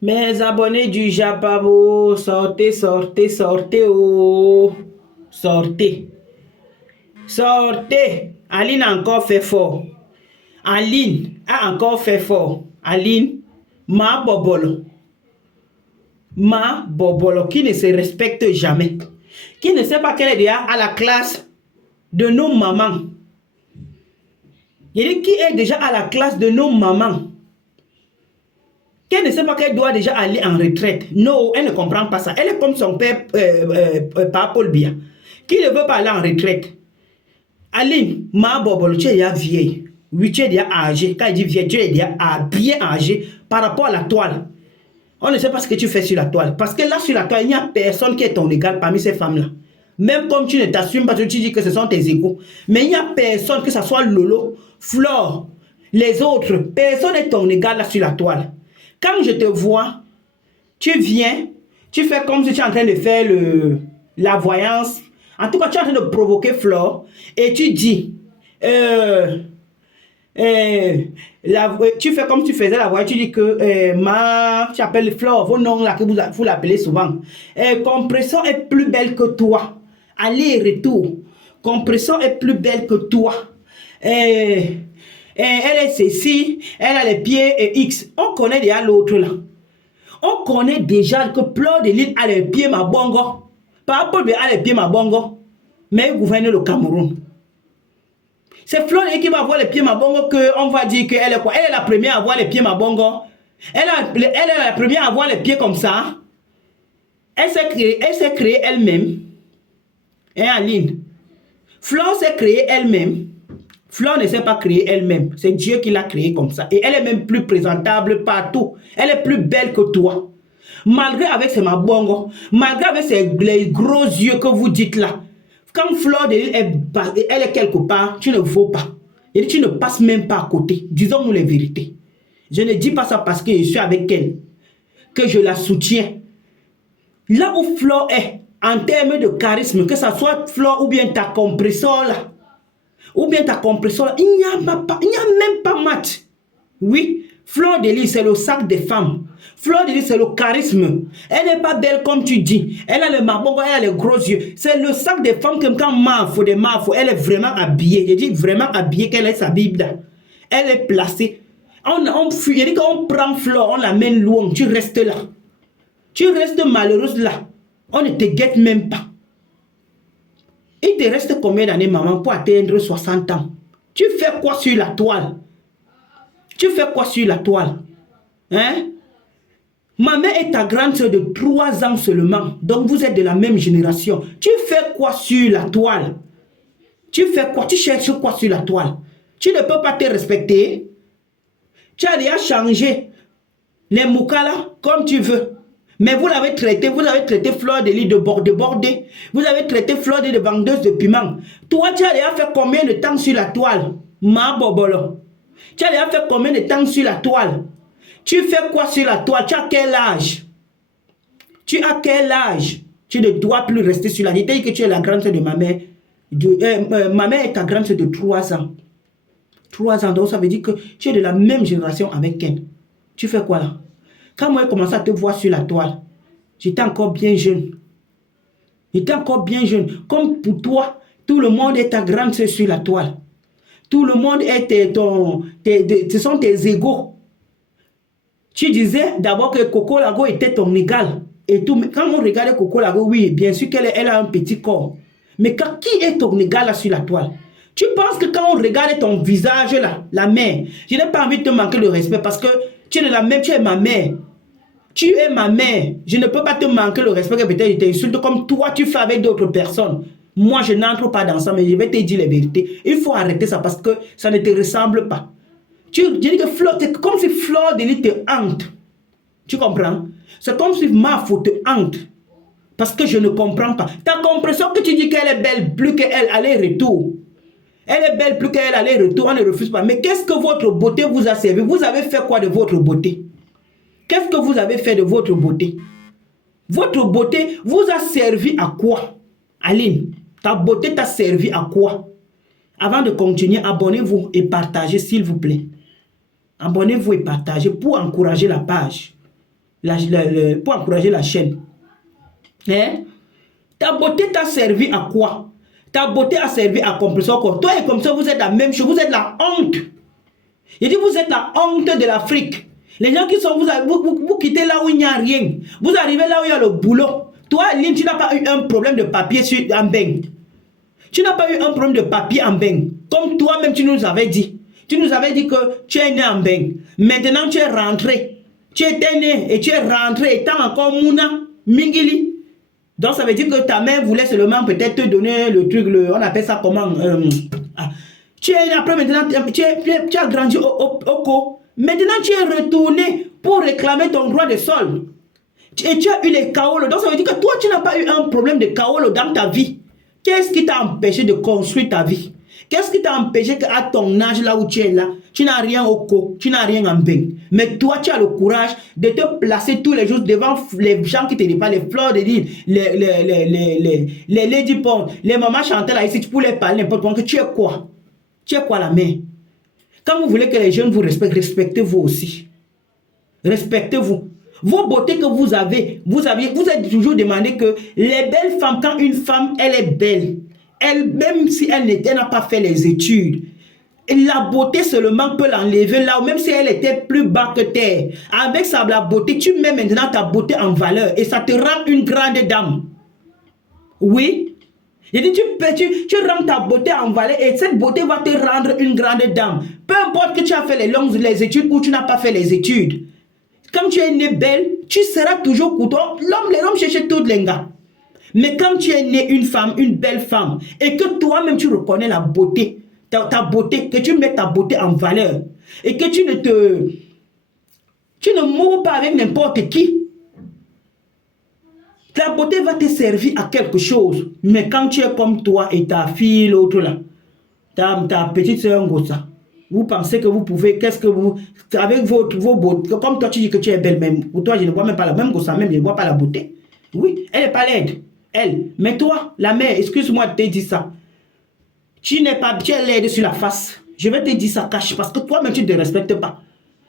Mes abonnés du Japabo, sortez, sortez, sortez, oh, sortez, sortez. Aline a encore fait fort. Aline a encore fait fort. Aline, ma bobolo, qui ne se respecte jamais, qui ne sait pas qu'elle est déjà à la classe de nos mamans. Il dit qui est déjà à la classe de nos mamans. Qu'elle ne sait pas qu'elle doit déjà aller en retraite. Non, elle ne comprend pas ça. Elle est comme son père, Papa Paul Biya, qui ne veut pas aller en retraite. Aline, ma bobolo, tu es déjà vieille. Oui, tu es déjà âgée. Quand il dit vieille, tu es déjà bien âgée par rapport à la toile. On ne sait pas ce que tu fais sur la toile. Parce que là, sur la toile, il n'y a personne qui est ton égal parmi ces femmes-là. Même comme tu ne t'assumes pas, tu dis que ce sont tes égaux. Mais il n'y a personne, que ce soit Lolo, Flore, les autres. Personne n'est ton égal là sur la toile. Quand je te vois, tu viens, tu fais comme si tu es en train de faire la voyance. En tout cas, tu es en train de provoquer Flore. Et tu dis, tu fais comme tu faisais la voix, tu dis que tu appelles Flore, vos noms là que vous l'appelez souvent. Compression est plus belle que toi. Aller et retour. Compression est plus belle que toi. Elle est ceci, elle a les pieds X. On connaît déjà l'autre là. On connaît déjà que Fleur de Lys a les pieds mabongo. Par rapport à les pieds mabongo. Mais il gouverne le Cameroun. C'est Fleur de Lys qui va avoir les pieds mabongo qu'on va dire qu'elle est quoi? Elle est la première à avoir les pieds mabongo. Elle est la première à avoir les pieds comme ça. Elle s'est créée elle-même. Hein, Aline? Fleur s'est créée elle-même. Fleur ne s'est pas créée elle-même. C'est Dieu qui l'a créée comme ça. Et elle est même plus présentable partout. Elle est plus belle que toi. Malgré avec ses mabongos, malgré avec les gros yeux que vous dites là. Quand Fleur de Lys elle est quelque part, tu ne vaux pas. Et tu ne passes même pas à côté. Disons-nous les vérités. Je ne dis pas ça parce que je suis avec elle, que je la soutiens. Là où Fleur est, en termes de charisme, que ça soit Fleur ou bien ta compresseur là, ou bien ta compresseur, il n'y a même pas match. Oui, Fleur de Lys, c'est le sac des femmes. Fleur de Lys, c'est le charisme. Elle n'est pas belle comme tu dis. Elle a le mabongo, elle a les gros yeux. C'est le sac des femmes que quand Mafo, elle est vraiment habillée. Je dis vraiment habillée qu'elle est sa Bible. Elle est placée. Il dit qu'on prend Fleur, on l'amène loin. Tu restes là. Tu restes malheureuse là. On ne te guette même pas. Il te reste combien d'années, maman, pour atteindre 60 ans? Tu fais quoi sur la toile? Tu fais quoi sur la toile? Hein? Ma mère est ta grande soeur de 3 ans seulement. Donc vous êtes de la même génération. Tu fais quoi sur la toile? Tu fais quoi? Tu cherches quoi sur la toile? Tu ne peux pas te respecter. Tu as déjà changé les moukala comme tu veux. Mais vous avez traité Fleur de Lys de bordée. Vous avez traité Fleur de Lys de vendeuse de piment. Toi, tu as déjà fait combien de temps sur la toile? Ma bobolo. Tu as déjà fait combien de temps sur la toile? Tu fais quoi sur la toile? Tu as quel âge? Tu as quel âge? Tu ne dois plus rester sur la toile. Que tu es la grande soeur de ma mère. Ma mère est ta grande soeur de 3 ans. 3 ans, donc ça veut dire que tu es de la même génération avec elle. Tu fais quoi là? Quand moi, j'ai commencé à te voir sur la toile, j'étais encore bien jeune. J'étais encore bien jeune. Comme pour toi, tout le monde est ta grande sœur sur la toile. Tout le monde est ce sont tes égaux. Tu disais d'abord que Coco Lago était ton égal. Et tout, quand on regarde Coco Lago, oui, bien sûr qu'elle a un petit corps. Mais qui est ton égal là sur la toile? Tu penses que quand on regarde ton visage là, la mère, je n'ai pas envie de te manquer le respect parce que tu es la même, tu es ma mère. Tu es ma mère. Je ne peux pas te manquer le respect que peut-être je t'insulte comme toi tu fais avec d'autres personnes. Moi, je n'entre pas dans ça, mais je vais te dire la vérité. Il faut arrêter ça parce que ça ne te ressemble pas. Je dis que Fleur, c'est comme si Fleur de Lys te hante. Tu comprends? C'est comme si ma faute te hante. Parce que je ne comprends pas. Ta compréhension que tu dis qu'elle est belle, plus qu'elle aller-retour. Elle est belle, plus qu'elle aller-retour, on ne refuse pas. Mais qu'est-ce que votre beauté vous a servi? Vous avez fait quoi de votre beauté? Qu'est-ce que vous avez fait de votre beauté? Votre beauté vous a servi à quoi? Aline, ta beauté t'a servi à quoi? Avant de continuer, abonnez-vous et partagez s'il vous plaît. Abonnez-vous et partagez pour encourager la page. pour encourager la chaîne. Hein? Ta beauté t'a servi à quoi? Ta beauté a servi à compresser corps. Toi et comme ça, vous êtes la même chose. Vous êtes la honte. Il dit, vous êtes la honte de l'Afrique. Les gens qui sont, vous quittez là où il n'y a rien. Vous arrivez là où il y a le boulot. Toi, Lynn, tu n'as pas eu un problème de papier en Beng. Tu n'as pas eu un problème de papier en Beng. Comme toi-même, tu nous avais dit. Tu nous avais dit que tu es né en Beng. Maintenant, tu es rentré. Tu étais né et tu es rentré étant encore Mouna, Mingili. Donc, ça veut dire que ta mère voulait seulement peut-être te donner le truc, on appelle ça comment tu es après maintenant, tu as grandi au co. Maintenant, tu es retourné pour réclamer ton droit de sol. Et tu as eu les kaolos. Donc, ça veut dire que toi, tu n'as pas eu un problème de kaolo dans ta vie. Qu'est-ce qui t'a empêché de construire ta vie? Qu'est-ce qui t'a empêché qu'à ton âge, là où tu es là, tu n'as rien au co, tu n'as rien en bain. Mais toi, tu as le courage de te placer tous les jours devant les gens qui te dépassent, les fleurs de l'île, les Lady Pond, les mamans chantent là ici, pour les parler n'importe quoi. Tu es quoi? Tu es quoi la mère? Quand vous voulez que les jeunes vous respectent, respectez-vous aussi. Respectez-vous. Vos beautés que vous avez, vous êtes toujours demandé que les belles femmes, quand une femme, elle est belle, elle, même si elle n'a pas fait les études, la beauté seulement peut l'enlever là, même si elle était plus bas que terre. Avec ça, la beauté, tu mets maintenant ta beauté en valeur et ça te rend une grande dame. Oui. Il dit, tu rends ta beauté en valeur et cette beauté va te rendre une grande dame. Peu importe que tu as fait les études ou tu n'as pas fait les études. Quand tu es né belle, tu seras toujours courtois. L'homme cherche tous les gars. Mais quand tu es né une femme, une belle femme, et que toi-même tu reconnais la beauté, ta beauté, que tu mets ta beauté en valeur, et que tu ne mourras pas avec n'importe qui, ta beauté va te servir à quelque chose. Mais quand tu es comme toi et ta fille, l'autre là, ta petite soeur Ngosa, vous pensez que vous pouvez, qu'est-ce que vous, avec vos beautés, comme toi tu dis que tu es belle même, pour toi je ne vois même pas la même Ngosa, même je ne vois pas la beauté. Oui, elle n'est pas laide, elle. Mais toi, la mère, excuse-moi de te dire ça. Tu n'es pas, tu es laide sur la face. Je vais te dire ça cache parce que toi-même tu ne te respectes pas.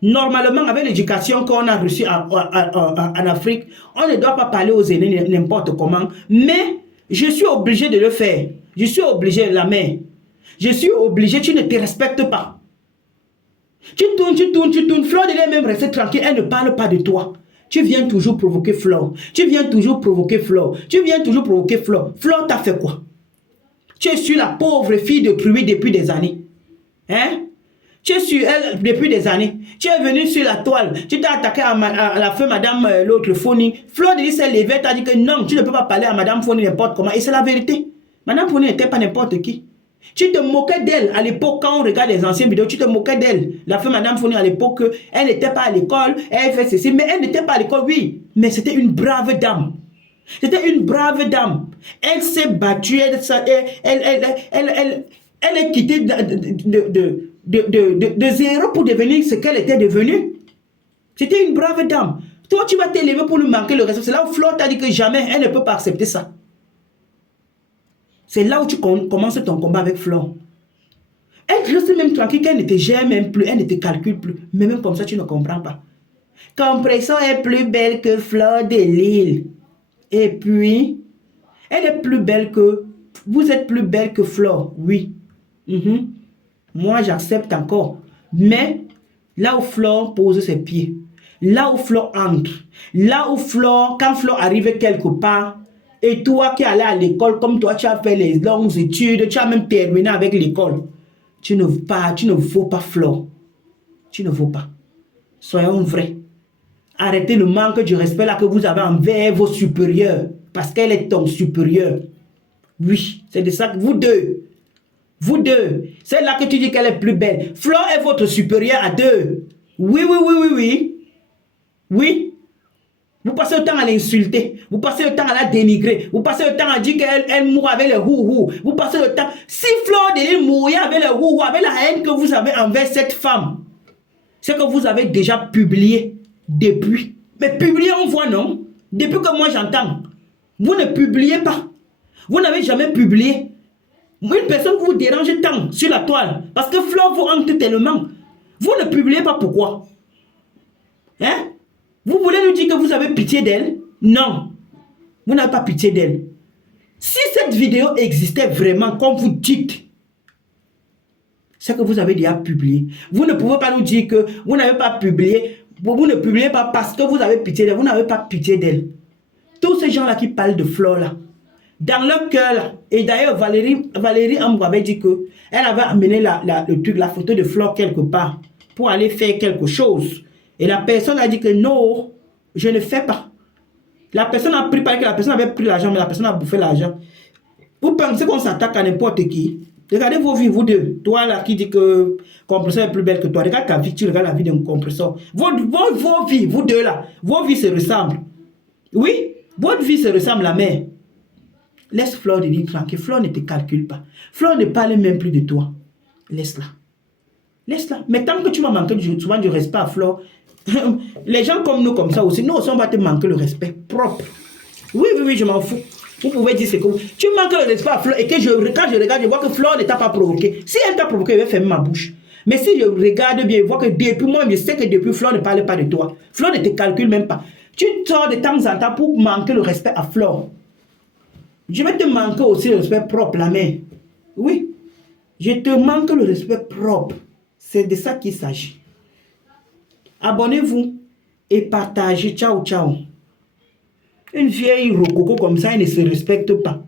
Normalement, avec l'éducation qu'on a reçue en Afrique, on ne doit pas parler aux aînés n'importe comment. Mais je suis obligé de le faire. Je suis obligé, la mère. Je suis obligé, tu ne te respectes pas. Tu tournes. Flore de même rester tranquille, elle ne parle pas de toi. Tu viens toujours provoquer Flore. Tu viens toujours provoquer Flore. Flore t'a fait quoi? Tu es sur la pauvre fille de Truy depuis des années. Hein? Tu es sur elle depuis des années. Tu es venu sur la toile. Tu t'es attaqué à la feu Madame l'autre Foni. Flore de s'est levée, t'as dit que non, tu ne peux pas parler à Madame Foni n'importe comment. Et c'est la vérité. Madame Foni n'était pas n'importe qui. Tu te moquais d'elle à l'époque quand on regarde les anciennes vidéos. Tu te moquais d'elle. La femme Madame Foni à l'époque, elle n'était pas à l'école. Elle fait ceci. Mais elle n'était pas à l'école, oui. Mais c'était une brave dame. C'était une brave dame. Elle s'est battue. Elle est quittée de zéro pour devenir ce qu'elle était devenue. C'était une brave dame. Toi, tu vas t'élever pour lui manquer le respect. C'est là où Flore t'a dit que jamais elle ne peut pas accepter ça. C'est là où tu commences ton combat avec Flore. Elle reste même tranquille qu'elle ne te gère même plus, elle ne te calcule plus. Mais même comme ça, tu ne comprends pas. Compression est plus belle que Flore de l'île. Et puis, elle est plus belle que... Vous êtes plus belle que Flore, oui. Moi, j'accepte encore. Mais, là où Flore pose ses pieds, là où Flore entre, là où Flore, quand Flore arrive quelque part, et toi qui allais à l'école, comme toi, tu as fait les longues études, tu as même terminé avec l'école. Tu ne vaux pas Flore. Tu ne vaux pas. Soyons vrais. Arrêtez le manque du respect là que vous avez envers vos supérieurs. Parce qu'elle est ton supérieur. Oui, c'est de ça que vous deux. Vous deux. C'est là que tu dis qu'elle est plus belle. Flore est votre supérieur à deux. Oui. Oui. Vous passez le temps à l'insulter. Vous passez le temps à la dénigrer. Vous passez le temps à dire qu'elle mourra avec les hou-hou. Vous passez le temps... Si Flore de l'île mourait avec les hou-hou, avec la haine que vous avez envers cette femme, c'est que vous avez déjà publié depuis. Mais publier, on voit, non? Depuis que moi j'entends. Vous ne publiez pas. Vous n'avez jamais publié. Une personne vous dérange tant sur la toile. Parce que Flore vous hante tellement. Vous ne publiez pas pourquoi? Hein? Vous voulez nous dire que vous avez pitié d'elle? Non. Vous n'avez pas pitié d'elle. Si cette vidéo existait vraiment, comme vous dites, c'est que vous avez déjà publié. Vous ne pouvez pas nous dire que vous n'avez pas publié. Vous ne publiez pas parce que vous avez pitié d'elle. Vous n'avez pas pitié d'elle. Tous ces gens-là qui parlent de Flore là, dans leur cœur là, et d'ailleurs Valérie Ambou avait dit que elle avait amené la photo de Flore quelque part pour aller faire quelque chose. Et la personne a dit que non, je ne fais pas. La personne a pris, parce que la personne avait pris l'argent, mais la personne a bouffé l'argent. Vous pensez qu'on s'attaque à n'importe qui? Regardez vos vies, vous deux. Toi là qui dit que Compressor est plus belle que toi. Regarde ta vie, tu regardes la vie d'un Compressor. Vos vies, vous deux là, vos vies se ressemblent. Oui, votre vie se ressemble à la mère. Laisse Flore de dire tranquille. Flore ne te calcule pas. Flore ne parle même plus de toi. Laisse-la. Laisse-la. Mais tant que tu m'as manqué souvent du respect à Flore, les gens comme nous, comme ça aussi, nous aussi, on va te manquer le respect propre. Oui, oui, oui, je m'en fous. Vous pouvez dire ce que vous... Tu manques le respect à Flore et que quand je regarde, je vois que Flore ne t'a pas provoqué. Si elle t'a provoqué, elle va fermer ma bouche. Mais si je regarde bien, je vois que depuis moi, je sais que depuis Flore ne parle pas de toi. Flore ne te calcule même pas. Tu sors de temps en temps pour manquer le respect à Flore. Je vais te manquer aussi le respect propre, la mère. Oui. Je te manque le respect propre. C'est de ça qu'il s'agit. Abonnez-vous et partagez. Ciao, ciao. Une vieille rococo comme ça, elle ne se respecte pas.